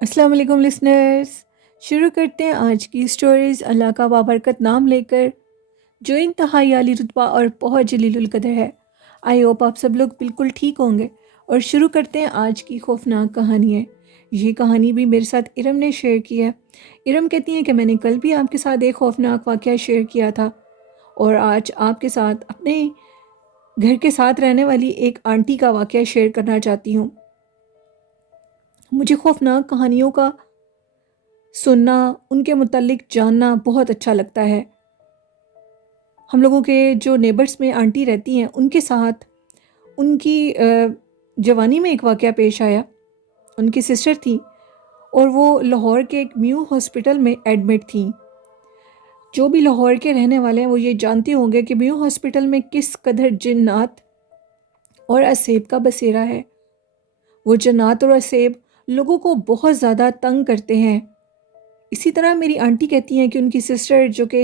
السلام علیکم لسنرز، شروع کرتے ہیں آج کی سٹوریز اللہ کا بابرکت نام لے کر، جو انتہائی عالی رتبہ اور بہت جلیل القدر ہے۔ آئی ہوپ آپ سب لوگ بالکل ٹھیک ہوں گے، اور شروع کرتے ہیں آج کی خوفناک کہانی ہے۔ یہ کہانی بھی میرے ساتھ ارم نے شیئر کی ہے۔ ارم کہتی ہیں کہ میں نے کل بھی آپ کے ساتھ ایک خوفناک واقعہ شیئر کیا تھا، اور آج آپ کے ساتھ اپنے گھر کے ساتھ رہنے والی ایک آنٹی کا واقعہ شیئر کرنا چاہتی ہوں۔ مجھے خوفناک کہانیوں کا سننا، ان کے متعلق جاننا بہت اچھا لگتا ہے۔ ہم لوگوں کے جو نیبرز میں آنٹی رہتی ہیں، ان کے ساتھ ان کی جوانی میں ایک واقعہ پیش آیا۔ ان کی سسٹر تھیں اور وہ لاہور کے ایک میو ہاسپٹل میں ایڈمٹ تھیں۔ جو بھی لاہور کے رہنے والے ہیں وہ یہ جانتے ہوں گے کہ میو ہاسپٹل میں کس قدر جنات اور اسیب کا بسیرا ہے۔ وہ جنات اور اسیب لوگوں کو بہت زیادہ تنگ کرتے ہیں۔ اسی طرح میری آنٹی کہتی ہیں کہ ان کی سسٹر جو کہ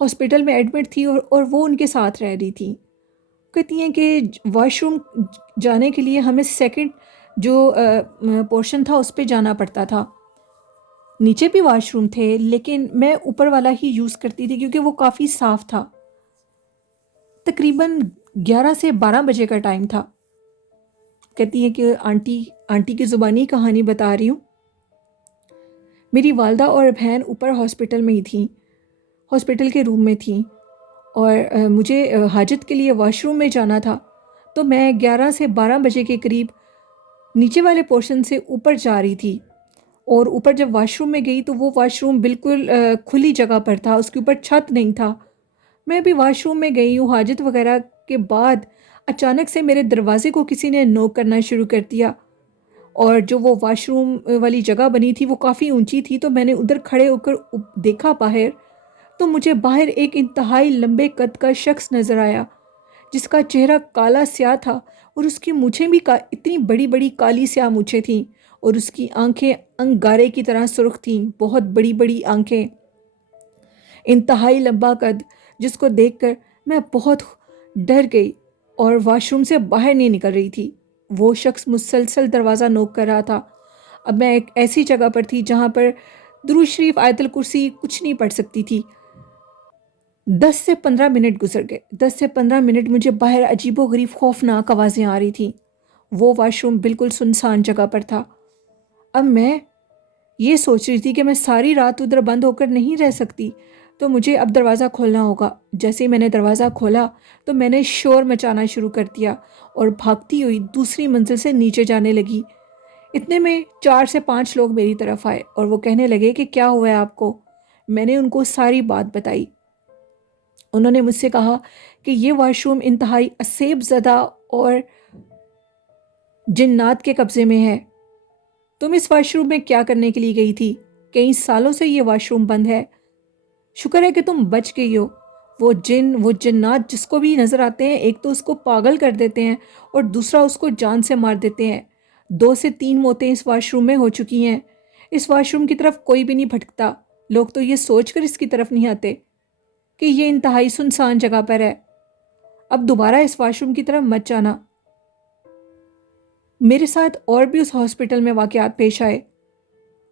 ہاسپٹل میں ایڈمٹ تھی اور وہ ان کے ساتھ رہ رہی تھی، کہتی ہیں کہ واش روم جانے کے لیے ہمیں سیکنڈ جو پورشن تھا اس پہ جانا پڑتا تھا۔ نیچے بھی واش روم تھے لیکن میں اوپر والا ہی یوز کرتی تھی کیونکہ وہ کافی صاف تھا۔ تقریباً 11 سے 12 بجے کا ٹائم تھا۔ کہتی ہیں کہ آنٹی کی زبانی کہانی بتا رہی ہوں۔ میری والدہ اور بہن اوپر ہاسپٹل میں ہی تھیں، ہاسپٹل کے روم میں تھیں، اور مجھے حاجت کے لیے واش روم میں جانا تھا، تو میں 11 سے 12 بجے کے قریب نیچے والے پورشن سے اوپر جا رہی تھی۔ اور اوپر جب واش روم میں گئی تو وہ واش روم بالکل کھلی جگہ پر تھا، اس کے اوپر چھت نہیں تھا۔ میں بھی واش روم میں گئی ہوں، حاجت وغیرہ کے بعد اچانک سے میرے دروازے کو کسی نے نوک کرنا شروع کر دیا، اور جو وہ واش روم والی جگہ بنی تھی وہ کافی اونچی تھی، تو میں نے ادھر کھڑے ہو کر دیکھا باہر، تو مجھے باہر ایک انتہائی لمبے قد کا شخص نظر آیا جس کا چہرہ کالا سیاہ تھا، اور اس کی مونچھیں بھی اتنی بڑی بڑی کالی سیاہ مونچھیں تھیں، اور اس کی آنکھیں انگارے کی طرح سرخ تھیں، بہت بڑی بڑی آنکھیں، انتہائی لمبا قد، جس کو دیکھ کر میں بہت ڈر گئی اور واش روم سے باہر نہیں نکل رہی تھی۔ وہ شخص مسلسل دروازہ نوک کر رہا تھا۔ اب میں ایک ایسی جگہ پر تھی جہاں پر درود شریف، آیت الکرسی کچھ نہیں پڑھ سکتی تھی۔ 10 سے 15 منٹ گزر گئے۔ 10 سے 15 منٹ مجھے باہر عجیب و غریب خوفناک آوازیں آ رہی تھیں۔ وہ واش روم بالکل سنسان جگہ پر تھا۔ اب میں یہ سوچ رہی تھی کہ میں ساری رات ادھر بند ہو کر نہیں رہ سکتی، تو مجھے اب دروازہ کھولنا ہوگا۔ جیسے ہی میں نے دروازہ کھولا تو میں نے شور مچانا شروع کر دیا اور بھاگتی ہوئی دوسری منزل سے نیچے جانے لگی۔ اتنے میں 4 سے 5 لوگ میری طرف آئے اور وہ کہنے لگے کہ کیا ہوا ہے آپ کو؟ میں نے ان کو ساری بات بتائی۔ انہوں نے مجھ سے کہا کہ یہ واش روم انتہائی اسیب زدہ اور جنات کے قبضے میں ہے۔ تم اس واش روم میں کیا کرنے کے لیے گئی تھی؟ کئی سالوں سے یہ واش روم بند ہے۔ شکر ہے کہ تم بچ گئی ہو۔ وہ جنات جس کو بھی نظر آتے ہیں، ایک تو اس کو پاگل کر دیتے ہیں اور دوسرا اس کو جان سے مار دیتے ہیں۔ 2 سے 3 موتیں اس واش روم میں ہو چکی ہیں۔ اس واش روم کی طرف کوئی بھی نہیں بھٹکتا۔ لوگ تو یہ سوچ کر اس کی طرف نہیں آتے کہ یہ انتہائی سنسان جگہ پر ہے۔ اب دوبارہ اس واش روم کی طرف مت جانا۔ میرے ساتھ اور بھی اس ہاسپٹل میں واقعات پیش آئے۔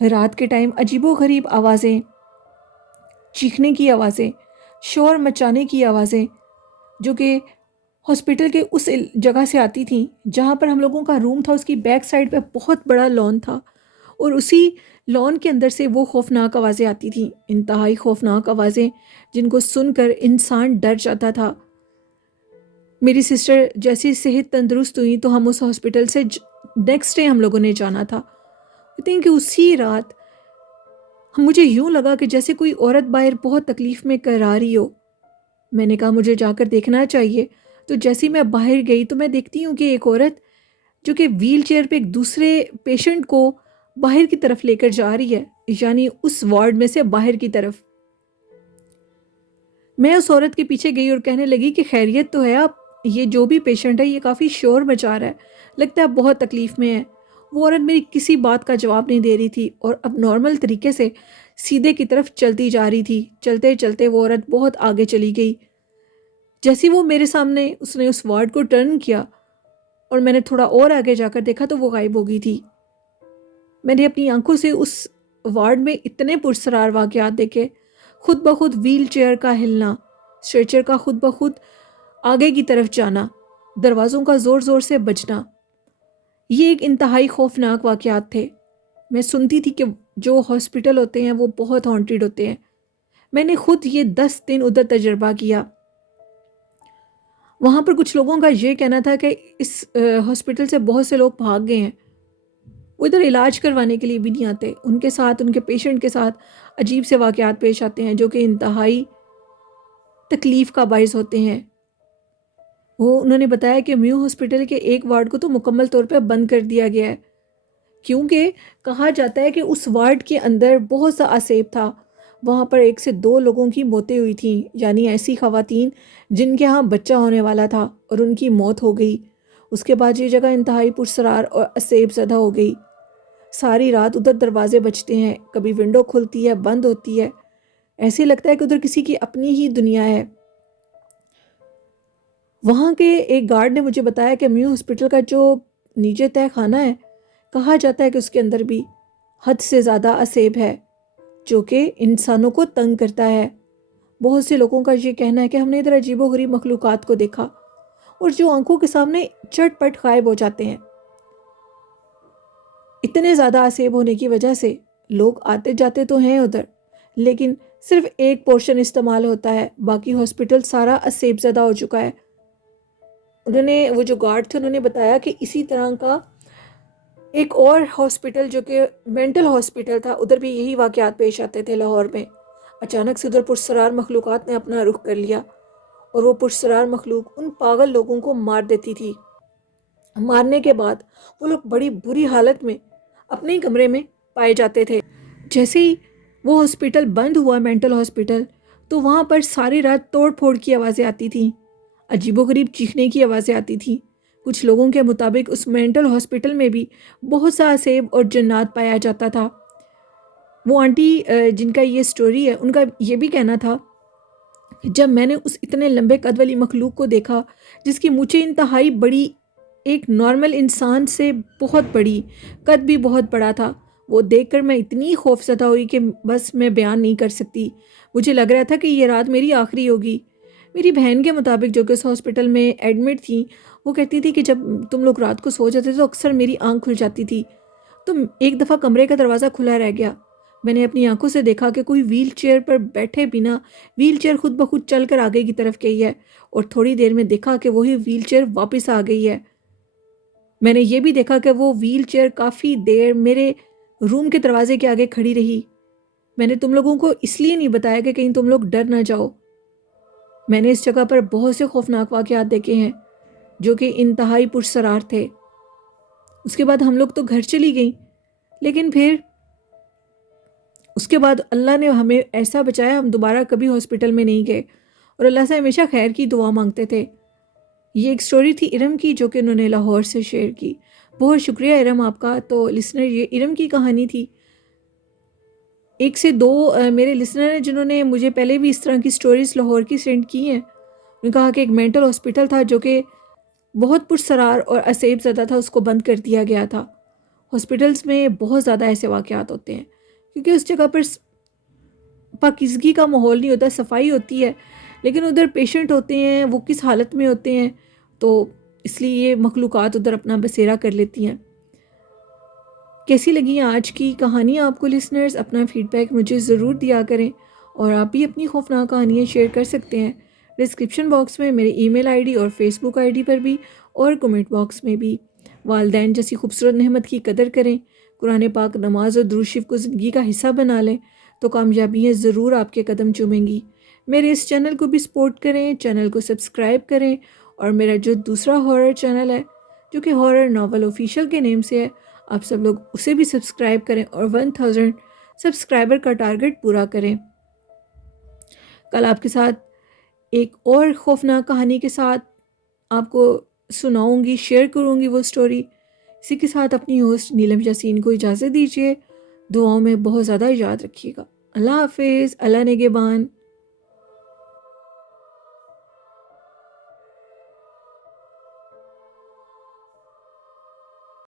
رات کے ٹائم عجیب و غریب آوازیں، چیخنے کی آوازیں، شور مچانے کی آوازیں، جو کہ ہاسپٹل کے اس جگہ سے آتی تھیں جہاں پر ہم لوگوں کا روم تھا۔ اس کی بیک سائڈ پہ بہت بڑا لان تھا، اور اسی لان کے اندر سے وہ خوفناک آوازیں آتی تھیں، انتہائی خوفناک آوازیں جن کو سن کر انسان ڈر جاتا تھا۔ میری سسٹر جیسی صحت تندرست ہوئی تو ہم اس ہاسپٹل سے نیکسٹ ڈے ہم لوگوں نے جانا تھا۔ کہتے ہیں کہ اسی رات مجھے یوں لگا کہ جیسے کوئی عورت باہر بہت تکلیف میں کرا رہی ہو۔ میں نے کہا مجھے جا کر دیکھنا چاہیے، تو جیسے میں باہر گئی تو میں دیکھتی ہوں کہ ایک عورت جو کہ ویل چیئر پہ ایک دوسرے پیشنٹ کو باہر کی طرف لے کر جا رہی ہے، یعنی اس وارڈ میں سے باہر کی طرف۔ میں اس عورت کے پیچھے گئی اور کہنے لگی کہ خیریت تو ہے آپ؟ یہ جو بھی پیشنٹ ہے یہ کافی شور مچا رہا ہے، لگتا ہے بہت تکلیف میں ہے۔ وہ عورت میری کسی بات کا جواب نہیں دے رہی تھی اور اب نارمل طریقے سے سیدھے کی طرف چلتی جا رہی تھی۔ چلتے چلتے وہ عورت بہت آگے چلی گئی۔ جیسی وہ میرے سامنے اس نے اس وارڈ کو ٹرن کیا اور میں نے تھوڑا اور آگے جا کر دیکھا تو وہ غائب ہو گئی تھی۔ میں نے اپنی آنکھوں سے اس وارڈ میں اتنے پرسرار واقعات دیکھے، خود بخود ویل چیئر کا ہلنا، اسٹریچر کا خود بخود آگے کی طرف جانا، دروازوں کا زور زور سے بجنا۔ یہ ایک انتہائی خوفناک واقعات تھے۔ میں سنتی تھی کہ جو ہاسپٹل ہوتے ہیں وہ بہت ہانٹیڈ ہوتے ہیں۔ میں نے خود یہ 10 دن ادھر تجربہ کیا۔ وہاں پر کچھ لوگوں کا یہ کہنا تھا کہ اس ہاسپٹل سے بہت سے لوگ بھاگ گئے ہیں، وہ ادھر علاج کروانے کے لیے بھی نہیں آتے۔ ان کے ساتھ، ان کے پیشنٹ کے ساتھ عجیب سے واقعات پیش آتے ہیں جو کہ انتہائی تکلیف کا باعث ہوتے ہیں۔ انہوں نے بتایا کہ میو ہاسپٹل کے ایک وارڈ کو تو مکمل طور پہ بند کر دیا گیا ہے، کیونکہ کہا جاتا ہے کہ اس وارڈ کے اندر بہت سا اسیب تھا۔ وہاں پر 1 سے 2 لوگوں کی موتیں ہوئی تھیں، یعنی ایسی خواتین جن کے ہاں بچہ ہونے والا تھا اور ان کی موت ہو گئی۔ اس کے بعد یہ جگہ انتہائی پرسرار اور اسیب زدہ ہو گئی۔ ساری رات ادھر دروازے بجتے ہیں، کبھی ونڈو کھلتی ہے، بند ہوتی ہے، ایسے لگتا ہے کہ ادھر کسی کی اپنی ہی دنیا ہے۔ وہاں کے ایک گارڈ نے مجھے بتایا کہ میو ہاسپٹل کا جو نیچے تہہ خانہ ہے، کہا جاتا ہے کہ اس کے اندر بھی حد سے زیادہ اسیب ہے جو کہ انسانوں کو تنگ کرتا ہے۔ بہت سے لوگوں کا یہ کہنا ہے کہ ہم نے ادھر عجیب و غریب مخلوقات کو دیکھا اور جو آنکھوں کے سامنے چٹ پٹ غائب ہو جاتے ہیں۔ اتنے زیادہ اسیب ہونے کی وجہ سے لوگ آتے جاتے تو ہیں ادھر، لیکن صرف ایک پورشن استعمال ہوتا ہے، باقی ہاسپٹل سارا اسیب زدہ ہو چکا ہے۔ وہ جو گارڈ تھے انہوں نے بتایا کہ اسی طرح کا ایک اور ہاسپٹل جو کہ مینٹل ہاسپٹل تھا، ادھر بھی یہی واقعات پیش آتے تھے لاہور میں۔ اچانک سے ادھر پرسرار مخلوقات نے اپنا رخ کر لیا اور وہ پرسرار مخلوق ان پاگل لوگوں کو مار دیتی تھی۔ مارنے کے بعد وہ لوگ بڑی بری حالت میں اپنے ہی کمرے میں پائے جاتے تھے۔ جیسے ہی وہ ہاسپٹل بند ہوا، مینٹل ہاسپٹل، تو وہاں پر ساری رات توڑ پھوڑ کی آوازیں آتی تھیں، عجیب و غریب چیخنے کی آوازیں آتی تھیں۔ کچھ لوگوں کے مطابق اس مینٹل ہاسپٹل میں بھی بہت سا اسیب اور جنات پایا جاتا تھا۔ وہ آنٹی جن کا یہ سٹوری ہے، ان کا یہ بھی کہنا تھا کہ جب میں نے اس اتنے لمبے قد والی مخلوق کو دیکھا جس کی مونچھیں انتہائی بڑی، ایک نارمل انسان سے بہت بڑی، قد بھی بہت بڑا تھا، وہ دیکھ کر میں اتنی خوف زدہ ہوئی کہ بس میں بیان نہیں کر سکتی۔ مجھے لگ رہا تھا کہ یہ رات میری آخری ہوگی۔ میری بہن کے مطابق جو کہ اس ہاسپٹل میں ایڈمٹ تھیں، وہ کہتی تھی کہ جب تم لوگ رات کو سو جاتے تو اکثر میری آنکھ کھل جاتی تھی، تو ایک دفعہ کمرے کا دروازہ کھلا رہ گیا، میں نے اپنی آنکھوں سے دیکھا کہ کوئی ویل چیئر پر بیٹھے بنا ویل چیئر خود بخود چل کر آگے کی طرف گئی ہے، اور تھوڑی دیر میں دیکھا کہ وہی ویل چیئر واپس آ گئی ہے۔ میں نے یہ بھی دیکھا کہ وہ ویل چیئر کافی دیر میرے روم کے دروازے کے آگے کھڑی رہی۔ میں نے تم لوگوں کو اس لیے نہیں بتایا کہ کہیں تم لوگ ڈر نہ جاؤ۔ میں نے اس جگہ پر بہت سے خوفناک واقعات دیکھے ہیں جو کہ انتہائی پرسرار تھے۔ اس کے بعد ہم لوگ تو گھر چلی گئیں، لیکن پھر اس کے بعد اللہ نے ہمیں ایسا بچایا، ہم دوبارہ کبھی ہاسپٹل میں نہیں گئے اور اللہ سے ہمیشہ خیر کی دعا مانگتے تھے۔ یہ ایک سٹوری تھی ارم کی جو کہ انہوں نے لاہور سے شیئر کی۔ بہت شکریہ ارم آپ کا۔ تو لسنر، یہ ارم کی کہانی تھی۔ 1 سے 2 میرے لسنر ہیں جنہوں نے مجھے پہلے بھی اس طرح کی سٹوریز لاہور کی سینڈ کی ہیں۔ انہوں نے کہا کہ ایک مینٹل ہاسپٹل تھا جو کہ بہت پرسرار اور اسیب زدہ تھا، اس کو بند کر دیا گیا تھا۔ ہاسپٹلز میں بہت زیادہ ایسے واقعات ہوتے ہیں کیونکہ اس جگہ پر پاکیزگی کا ماحول نہیں ہوتا، صفائی ہوتی ہے لیکن ادھر پیشنٹ ہوتے ہیں، وہ کس حالت میں ہوتے ہیں، تو اس لیے یہ مخلوقات ادھر اپنا بسیرا کر لیتی ہیں۔ کیسی لگی آج کی کہانی آپ کو لسنرز؟ اپنا فیڈ بیک مجھے ضرور دیا کریں، اور آپ بھی اپنی خوفناک کہانیاں شیئر کر سکتے ہیں ڈسکرپشن باکس میں میرے ای میل آئی ڈی اور فیس بک آئی ڈی پر بھی، اور کمنٹ باکس میں بھی۔ والدین جیسی خوبصورت نعمت کی قدر کریں، قرآن پاک، نماز اور درود شریف کو زندگی کا حصہ بنا لیں تو کامیابیاں ضرور آپ کے قدم چومیں گی۔ میرے اس چینل کو بھی سپورٹ کریں، چینل کو سبسکرائب کریں، اور میرا جو دوسرا ہارر چینل ہے جو کہ ہارر ناول آفیشیل کے نیم سے ہے، آپ سب لوگ اسے بھی سبسکرائب کریں اور 1000 سبسکرائبر کا ٹارگٹ پورا کریں۔ کل آپ کے ساتھ ایک اور خوفناک کہانی کے ساتھ آپ کو سناؤں گی، شیئر کروں گی وہ سٹوری۔ اسی کے ساتھ اپنی ہوسٹ نیلم یاسین کو اجازت دیجیے۔ دعاؤں میں بہت زیادہ یاد رکھیے گا۔ اللہ حافظ، اللہ نگہبان۔